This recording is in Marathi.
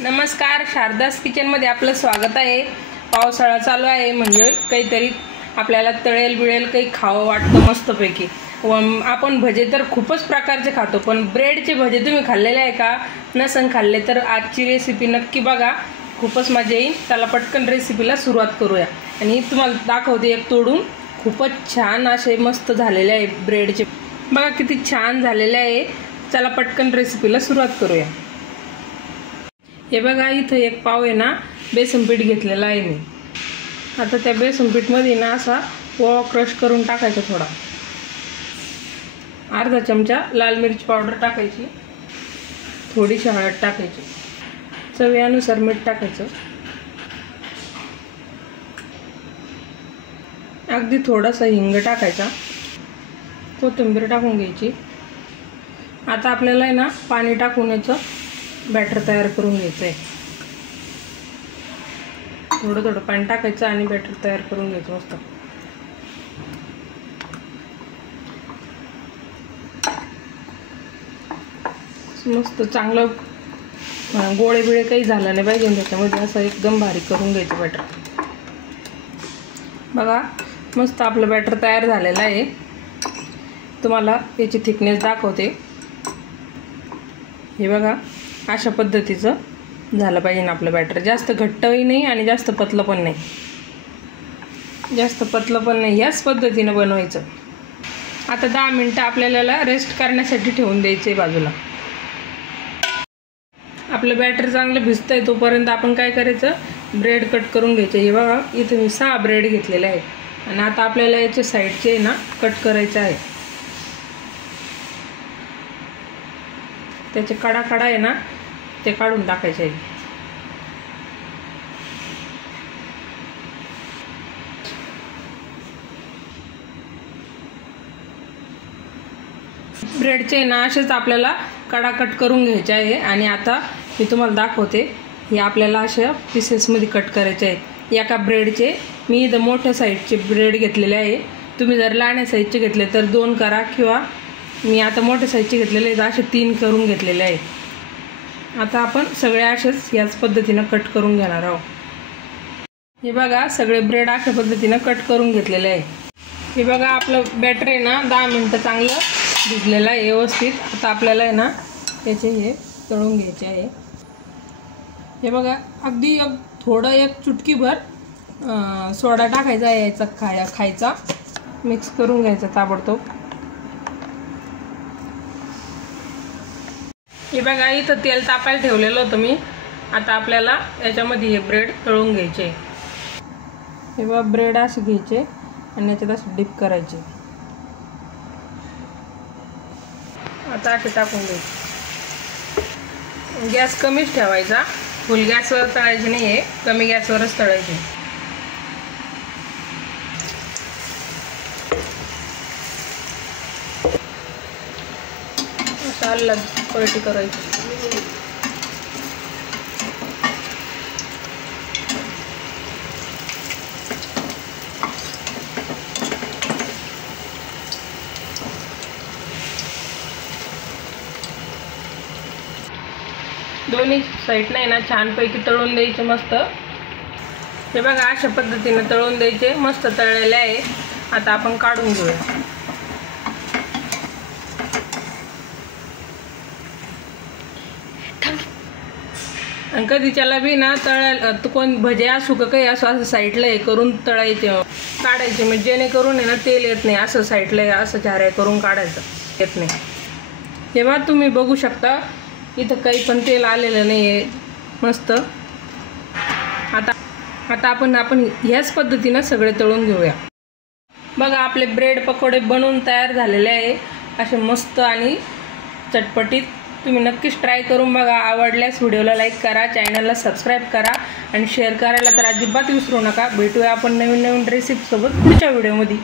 नमस्कार, शारदास किचनमध्ये आपलं स्वागत आहे। पावसाळा चालू आहे म्हणजे काहीतरी आपल्याला तळेल बिळेल काही खावं वाटतं मस्तपैकी। व आपण भजे तर खूपच प्रकारचे खातो, पण ब्रेडचे भजे तुम्ही खाल्लेले आहे का? नसन खाल्ले तर आजची रेसिपी नक्की बघा, खूपच मजा येईल। चला पटकन रेसिपीला सुरुवात करूया आणि तुम्हाला दाखवते एक तोडून। खूपच छान असे मस्त झालेले आहे ब्रेडचे, बघा किती छान झालेले आहे। चला पटकन रेसिपीला सुरुवात करूया। हे बघा इथं एक पाव आहे ना बेसन पीठ घेतलेला आहे मी। आता त्या बेसन पीठ मध्ये ना असा ओवा क्रश करून टाकायचा, थोडा अर्धा चमचा लाल मिरची पावडर टाकायची, थोडीशी हळद टाकायची, चवीनुसार मीठ टाकायचं, अगदी थोडासा हिंग टाकायचा, कोथिंबीर टाकून घ्यायची। आता आपल्याला आहे ना पाणी टाकून याचं बॅटर तयार करून घ्यायचं आहे। थोडं थोडं पाणी टाकायचं आणि बॅटर तयार करून घ्यायचं मस्त। मस्त चांगलं गोळे बिळे काही झालं नाही पाहिजे त्याच्यामध्ये, असं एकदम बारीक करून घ्यायचं बॅटर। बघा मस्त आपलं बॅटर तयार झालेलं आहे। तुम्हाला याची थिकनेस दाखवते। हे बघा अशा पद्धतीचं झालं पाहिजे ना आपलं बॅटर। जास्त घट्टही नाही आणि जास्त पतलं पण नाही, जास्त पतलं पण नाही, याच पद्धतीने बनवायचं। आता 10 मिनिटं आपल्याला रेस्ट करण्यासाठी ठेवून द्यायचे बाजूला। आपलं बॅटर चांगलं भिजतंय तोपर्यंत आपण काय करायचं, ब्रेड कट करून घ्यायचे। हे बघा इथे मी 6 ब्रेड घेतलेले आहेत आणि आता आपल्याला याचे साईडचे ना कट करायचे आहे। त्याचे कडा आहे ना ते काढून टाकायचे आहे। ब्रेडचे ना असेच आपल्याला कडा कट करून घ्यायचे आहे आणि आता मी तुम्हाला दाखवते। हे आपल्याला अशा पीसेसमध्ये कट करायचे आहे। एका ब्रेडचे मी इथं मोठ्या साईजचे ब्रेड घेतलेले आहे, तुम्ही जर लहान साईजचे घेतले तर 2 करा, किंवा मी आता मोठ्या साईजचे घेतलेले आहेत असे 3 करून घेतलेले आहे। आता आपण सगळे असेच याच पद्धतीने कट करून घेणार आहोत। हे बघा सगळे ब्रेड अशा पद्धतीने कट करून घेतलेले आहे। हे बघा आपलं बॅटर आहे ना 10 मिनिटं चांगलं भिजलेलं आहे व्यवस्थित। आता आपल्याला आहे ना त्याचे हे तळून घ्यायचे आहे। हे बघा अगदी थोडं एक चुटकीभर सोडा टाकायचा आहे, याचा खायचा मिक्स करून घ्यायचा ताबडतोब। हे बघा इथं तेल तापायला ठेवलेलं होतं मी। आता आपल्याला याच्यामध्ये हे ब्रेड तळून घ्यायचे। हे बघा ब्रेड असे घ्यायचे आणि याच्यात असे डिप करायचे। आता असे टाकून घ्यायचे। गॅस कमीच ठेवायचा, फुल गॅसवर तळायचे नाही आहे, कमी गॅसवरच तळायचे। अलग पलटी करायची। दोन्ही साईड नाही ना छानपैकी तळून द्यायचे मस्त। हे बघा अशा पद्धतीने तळून द्यायचे, मस्त तळलेले आहे। आता आपण काढून घेऊया। आणि कधीच्याला बी ना तळायला कोण भजे असू का काही असो असं साईडला हे करून तळायचे काढायचे, म्हणजे जेणेकरून आहे ना तेल येत नाही। असं साईडला असं झाऱ्या करून काढायचं, येत नाही। तेव्हा तुम्ही बघू शकता इथं काही पण तेल आलेलं नाही आहे मस्त। आता आपण ह्याच पद्धतीनं सगळे तळून घेऊया। बघा आपले ब्रेड पकोडे बनवून तयार झालेले आहे, असे मस्त आणि चटपटीत। तुम्ही नक्कीच ट्राय करून बघा। आवडल्यास व्हिडिओला लाईक करा, चॅनलला सबस्क्राईब करा आणि शेअर करायला तर अजिबात विसरू नका। भेटूया आपण नवीन रेसिपी सोबत पुढच्या व्हिडिओमध्ये।